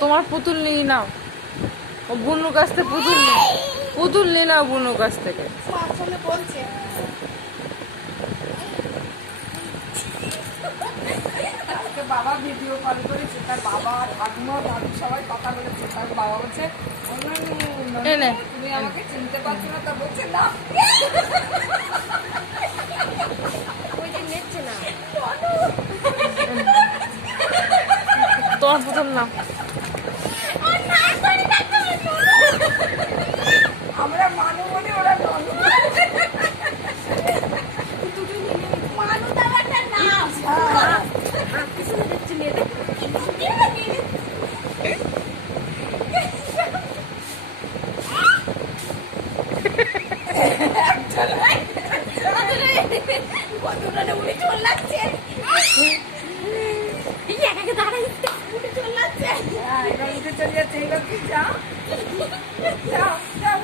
তোমার পুতুল নিয়ে নাও, ও বুনুর কাছ থেকে পুতুল নিয়ে নাও বুনুর কাছ থেকে। বলছে বাবা ভিডিও কল করেছে, তার বাবা ঠাকুমা দাদু সবাই কথা বলেছে। তার বাবা বলছে তুমি আমাকে চিনতে পারছো না, তা বলছে না তোমার পুতুল নাও। আমরা মানু বলি, ওরা ননু। মানু তার একটা নাম। উড়ে চল লাগছে, উড়ে চল যাচ্ছে। এবার উঠে চলে যাচ্ছে। এবার কি যাও যাও যাও।